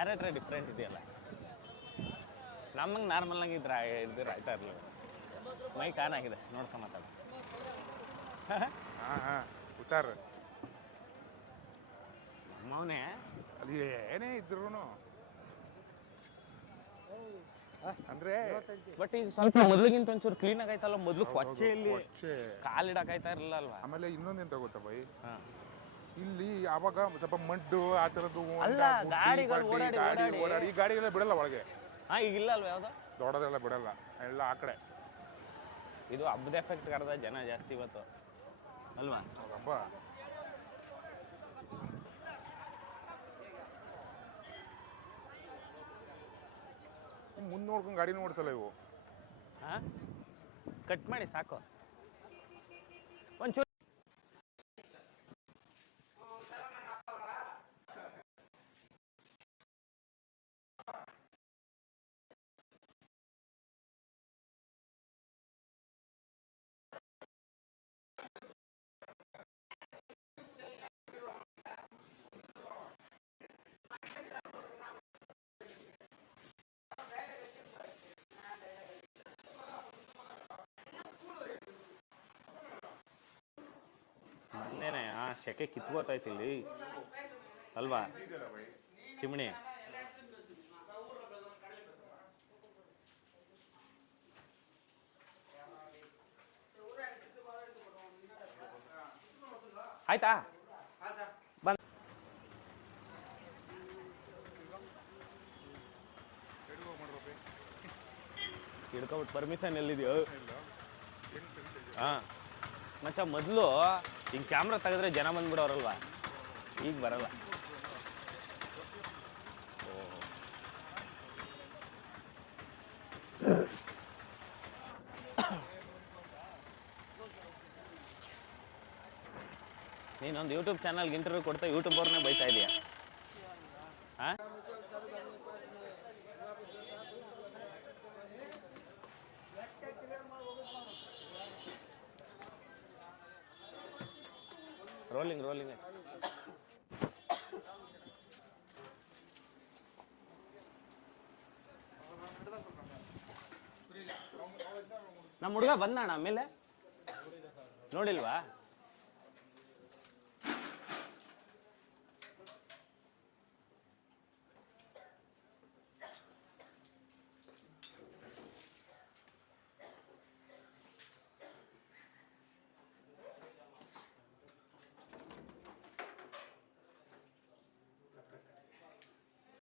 Generator different ಇದೆಯಲ್ಲ. ನಮ್ಮಂಗೆ normal ಇದ್ರೆ ಇದ್ರೆ ಆಯ್ತಾ ಇರಲಿಲ್ಲ. ಮೈಕ್ ಆನ್ ಆಗಿದೆ ನೋಡ್ಕೊ ಮಾತಾಡ. ಹಾಂ ಹಾಂ ಹುಷಾರು. ನಮ್ಮವನೇ ಅಲ್ಲಿ ಏನೇ ಇದ್ರು ಅಂದ್ರೆ ಬಟ್ ಈಗ ಸ್ವಲ್ಪ ಮೊದ್ಲಿಗಿಂತ ಒಂಚೂರು ಕ್ಲೀನ್ ಆಗೈತಲ್ಲ ಮೊದ್ಲು ಕೊಚ್ಚೆಯಲ್ಲಿ ಇಲ್ಲಿ ಕಾಲಿಡಕಾಯ್ತಾ ಇರಲಿಲ್ಲ ಅಲ್ವಾ? ಆಮೇಲೆ ಇನ್ನೊಂದೇನ್ ತಗೋತಾ ಬೈ ಇಲ್ಲಿ ಆವಾಗ ಸ್ವಲ್ಪ ಮಡ್ಡು ಆ ಥರದ್ದು ಹೊಂಡ, ಅಲ್ಲ, ಗುಡ್ಡಿ, ಗಾಡಿಗಳು ಓಡಾಡಿ, ಗಾಡಿ ಓಡಾಡಿ. ಓಡಾಡಿ ಈ ಗಾಡಿಗೆಲ್ಲ ಬಿಡಲ್ಲ ಒಳಗೆ. ಹಾ ಈಗ ಇಲ್ಲ ಅಲ್ವಾ ಯಾವ್ದು? ದೊಡ್ಡದೆಲ್ಲ ಬಿಡಲ್ಲ ಎಲ್ಲ ಆ ಕಡೆ. ಇದು ಹಬ್ಬದ ಎಫೆಕ್ಟ್ ಕರೆದ ಜನ ಜಾಸ್ತಿ ಇವತ್ತು. ಅಲ್ವಾ? ಹಬ್ಬ ಮುಂದೆ ನೋಡ್ಕೊಂಡು ಗಾಡಿ ನೋಡ್ತಲ್ಲ ಇವು. ಹಾ? ಕಟ್ ಮಾಡಿ ಸಾಕು ಒಂಚೂರು ಮೊನ್ನೆನೆ ಆ ಸೆಕೆ ಇಲ್ಲಿ ಅಲ್ವಾ? ಚಿಮಣಿ ಆಯ್ತಾ? ಬಂದ್ ಹಿಡ್ಕೊಬಿಟ್ಟು ಪರ್ಮಿಷನ್ ಎಲ್ಲಿದೆಯೋ? ಹಾಂ. ಮಚ್ಚ ಮೊದಲು ಹಿಂಗೆ ಕ್ಯಾಮ್ರಾ ತೆಗೆದ್ರೆ ಜನ ಬಂದ್ಬಿಡೋರಲ್ವಾ? ಈಗ ಬರಲ್ಲ. ನೀನೊಂದು ಯೂಟ್ಯೂಬ್ ಚಾನಲ್ಗೆ ಇಂಟರ್ವ್ಯೂ ಕೊಡ್ತಾ ಯೂಟ್ಯೂಬ್ ಅವ್ರನ್ನೇ ಬೈತಾ ಇದೆಯಾ? ಹಾಂ ರೋಲಿಂಗ್ ರೋಲಿಂಗ್ ನಮ್ಮ ಹುಡುಗ ಬಂದಣ್ಣ ಆಮೇಲೆ ನೋಡಿಲ್ವಾ